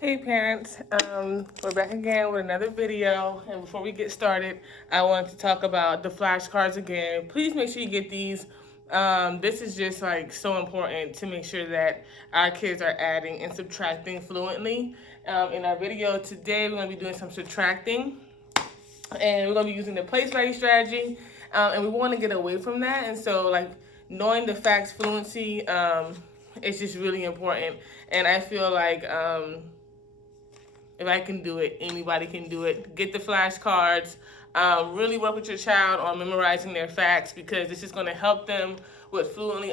Hey parents, we're back again with another video, and before we get started, I wanted to talk about the flashcards again. Please make sure you get these. This is just like so important to make sure that our kids are adding and subtracting fluently. In our video today, we're going to be doing some subtracting, and we're going to be using the place value strategy, and we want to get away from that. And so like knowing the facts fluency is just really important, and I feel like if I can do it, anybody can do it. Get the flashcards. Really work with your child on memorizing their facts, because this is going to help them with fluently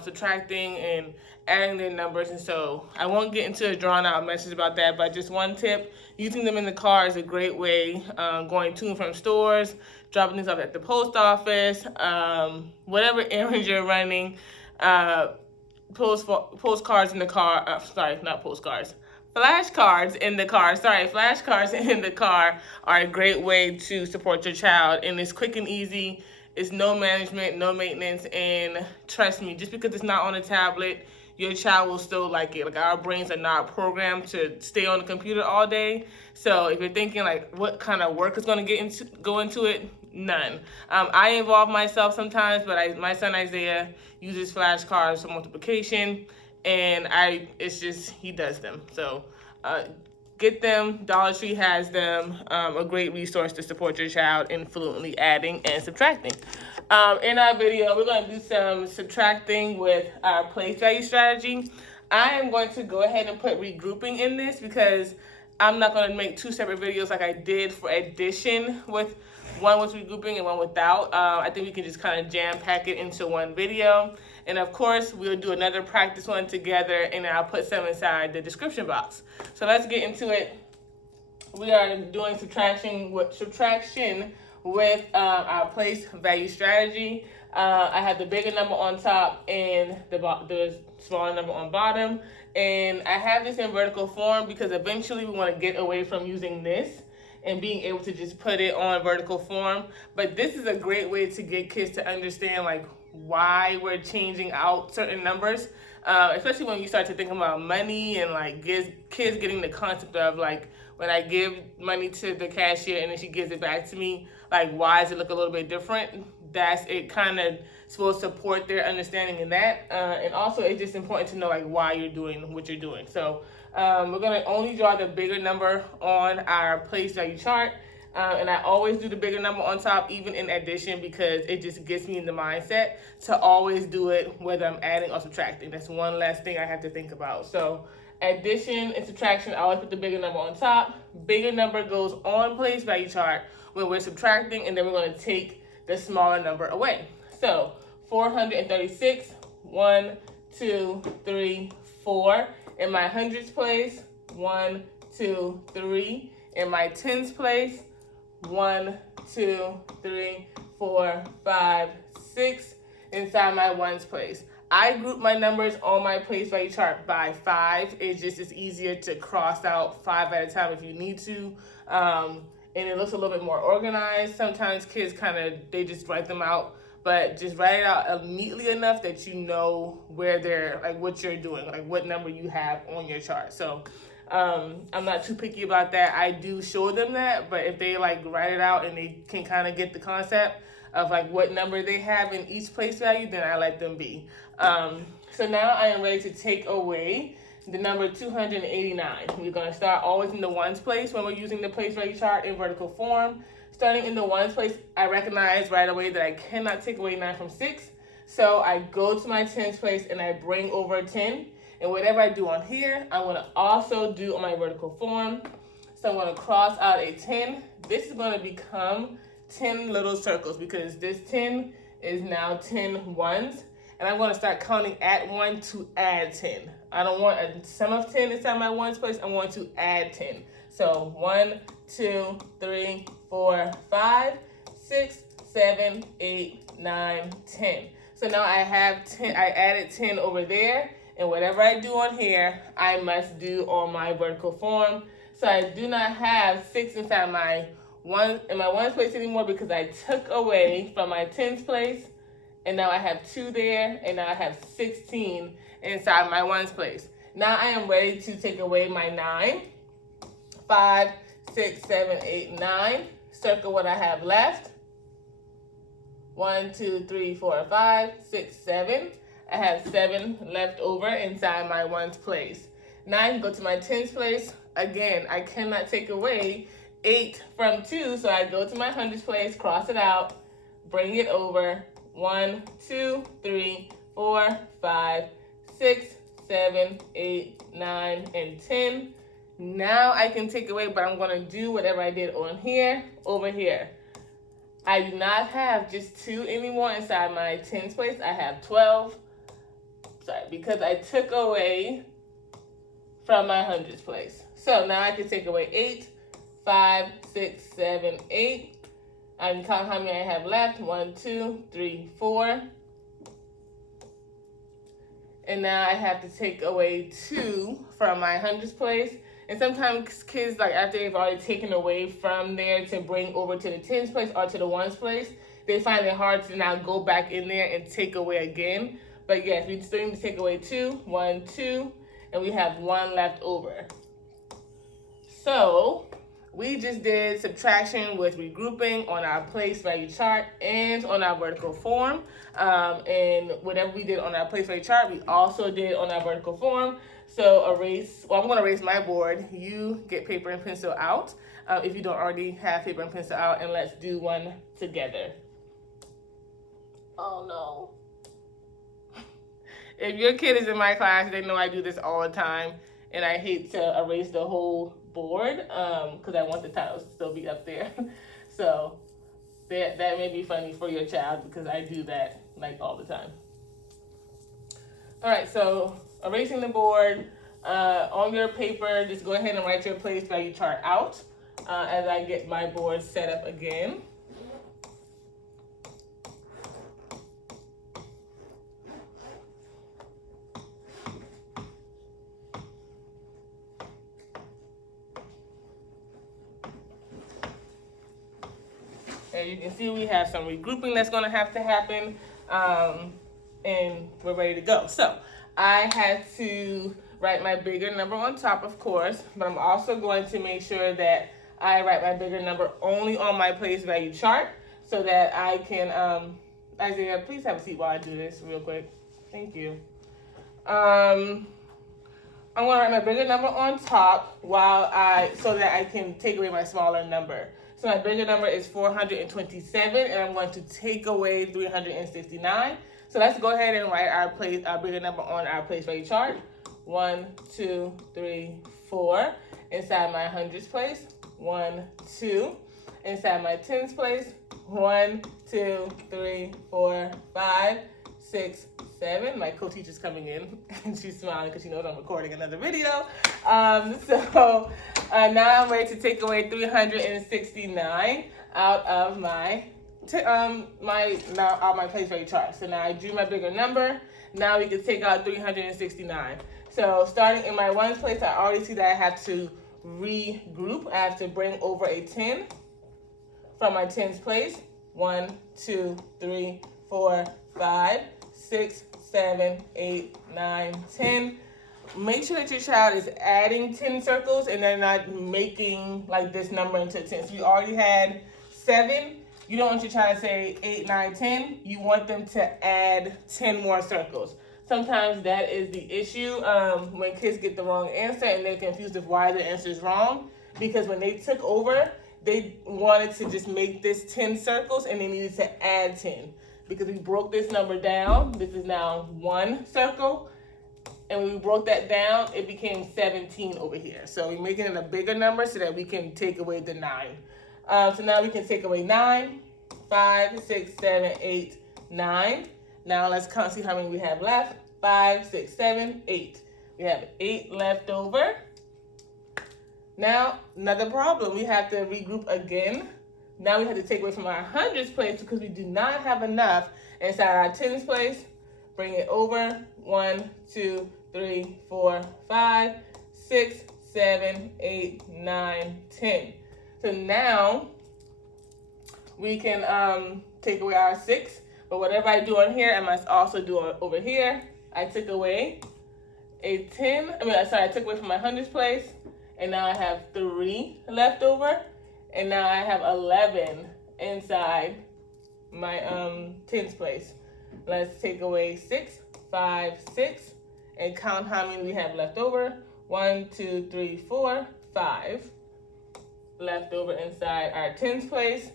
subtracting and adding their numbers. And so I won't get into a drawn out message about that, but just one tip: using them in the car is a great way. Going to and from stores, dropping these off at the post office, whatever errands you're running. Postcards in the car. Sorry, not postcards. Flashcards in the car. Sorry, flashcards in the car are a great way to support your child, and it's quick and easy. It's no management, no maintenance, and trust me, just because it's not on a tablet, your child will still like it. Like, our brains are not programmed to stay on the computer all day. So if you're thinking like what kind of work is going to go into it, none. I involve myself sometimes, but my son Isaiah uses flashcards for multiplication, and it's just, he does them. So get them. Dollar Tree has them. A great resource to support your child in fluently adding and subtracting. In our video, we're going to do some subtracting with our place value strategy. I am going to go ahead and put regrouping in this, because I'm not going to make two separate videos like I did for addition, with one with regrouping and one without. I think we can just kind of jam pack it into one video. And of course, we'll do another practice one together, and I'll put some inside the description box. So let's get into it. We are doing subtraction with our place value strategy. I have the bigger number on top and the smaller number on bottom. And I have this in vertical form because eventually we want to get away from using this and being able to just put it on vertical form. But this is a great way to get kids to understand like why we're changing out certain numbers, especially when you start to think about money, and like kids getting the concept of like, when I give money to the cashier and then she gives it back to me, like, why does it look a little bit different? That's it, kind of supposed to support their understanding in that. And also it's just important to know like why you're doing what you're doing. So we're going to only draw the bigger number on our place value chart. And I always do the bigger number on top, even in addition, because it just gets me in the mindset to always do it whether I'm adding or subtracting. That's one less thing I have to think about. So addition and subtraction, I always put the bigger number on top. Bigger number goes on place value chart when we're subtracting, and then we're going to take the smaller number away. So 436, 1, 2, 3, 4. In my hundreds place, 1, 2, 3. In my tens place, 1, 2, 3, 4, 5, 6. Inside my ones place, I group my numbers on my place value chart by 5. It's just, it's easier to cross out 5 at a time if you need to. And it looks a little bit more organized. Sometimes kids they just write them out, but just write it out neatly enough that you know where they're, like what you're doing, like what number you have on your chart. So I'm not too picky about that. I do show them that, but if they like write it out and they can kind of get the concept of like what number they have in each place value, then I let them be. So now I am ready to take away the number 289. We're going to start always in the ones place when we're using the place value chart in vertical form. Starting in the ones place, I recognize right away that I cannot take away 9 from 6. So I go to my tens place and I bring over a 10. And whatever I do on here, I want to also do on my vertical form. So I'm going to cross out a 10. This is going to become 10 little circles, because this 10 is now 10 ones. And I'm going to start counting at 1 to add 10. I don't want a sum of 10 inside my ones place. I want to add 10. So 1, 2, 3, 4, 5, 6, 7, 8, 9, 10. So now I have 10. I added 10 over there. And whatever I do on here, I must do on my vertical form. So I do not have 6 inside my ones place anymore, because I took away from my tens place, and now I have 2 there, and now I have 16 inside my ones place. Now I am ready to take away my 9. 5, 6, 7, 8, 9. Circle what I have left. 1, 2, 3, 4, 5, 6, 7. I have 7 left over inside my ones place. Now I can go to my tens place. Again, I cannot take away 8 from 2, so I go to my hundreds place, cross it out, bring it over. 1, 2, 3, 4, 5, 6, 7, 8, 9, and 10. Now I can take away, but I'm going to do whatever I did on here, over here. I do not have just 2 anymore inside my tens place. I have 12. Sorry, because I took away from my hundreds place. So now I can take away 8, 5, 6, 7, 8. I can count how many I have left. 1, 2, 3, 4. And now I have to take away 2 from my hundreds place. And sometimes kids, like after they've already taken away from there to bring over to the tens place or to the ones place, they find it hard to now go back in there and take away again. But yes, we still need to take away 2, 1, 2, and we have 1 left over. So we just did subtraction with regrouping on our place value chart and on our vertical form. And whatever we did on our place value chart, we also did on our vertical form. So erase, well, I'm going to erase my board. You get paper and pencil out if you don't already have paper and pencil out, and let's do one together. Oh no. If your kid is in my class, they know I do this all the time, and I hate to erase the whole board because I want the titles to still be up there. So that may be funny for your child because I do that like all the time. All right, so erasing the board. On your paper, just go ahead and write your place value chart out as I get my board set up again. And you can see we have some regrouping that's going to happen, and we're ready to go. So I had to write my bigger number on top, of course, but I'm also going to make sure that I write my bigger number only on my place value chart so that I can, Isaiah, please have a seat while I do this real quick. Thank you. I'm going to write my bigger number on top so that I can take away my smaller number. So my bigger number is 427, and I'm going to take away 369. So let's go ahead and write our bigger number on our place value chart. 1, 2, 3, 4. Inside my hundreds place. 1, 2. Inside my tens place. 1, 2, 3, 4, 5, 6, 7. My co-teacher's coming in and she's smiling because she knows I'm recording another video. So now I'm ready to take away 369 out of my place value chart. So now I drew my bigger number. Now we can take out 369. So starting in my ones place, I already see that I have to regroup. I have to bring over a 10 from my tens place. 1, 2, 3, 4, 5, 6, 7, 8, 9, 10. Make sure that your child is adding 10 circles and they're not making like this number into 10. So you already had 7. You don't want your child to say 8, 9, 10. You want them to add 10 more circles. Sometimes that is the issue when kids get the wrong answer and they're confused of why the answer is wrong. Because when they took over, they wanted to just make this 10 circles and they needed to add 10. Because we broke this number down. This is now 1 circle. And when we broke that down, it became 17 over here. So we're making it a bigger number so that we can take away the 9. So now we can take away 9, 5, 6, 7, 8, 9. Now let's count, see how many we have left. 5, 6, 7, 8. We have 8 left over. Now, another problem. We have to regroup again. Now we have to take away from our hundreds place because we do not have enough inside our tens place. Bring it over. 1, 2, 3, 4, 5, 6, 7, 8, 9, 10. So now we can take away our 6. But whatever I do on here, I must also do over here. I took away I took away from my hundreds place, and now I have 3 left over, and now I have 11 inside my tens place. Let's take away 6, 5, 6, and count how many we have left over. 1, 2, 3, 4, 5 left over inside our tens place,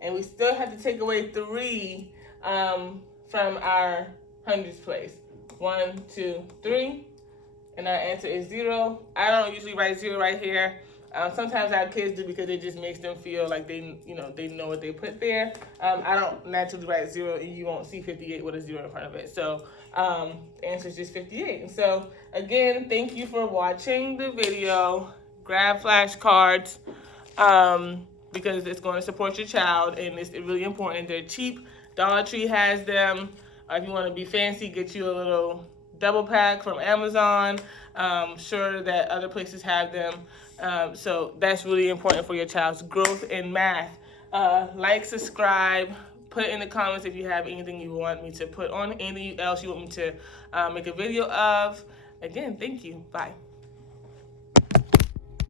and we still have to take away 3 from our hundreds place. 1, 2, 3, and our answer is 0. I don't usually write 0 right here. Sometimes our kids do because it just makes them feel like they know what they put there. I don't naturally write 0, and you won't see 58 with a 0 in front of it. So the answer is just 58. And so again, thank you for watching the video. Grab flashcards because it's going to support your child, and it's really important. They're cheap. Dollar Tree has them. If you want to be fancy, get you a little double pack from Amazon. Sure that other places have them. So that's really important for your child's growth in math. Like, subscribe, put in the comments if you have anything you want me to put on, anything else you want me to make a video of. Again, thank you. Bye.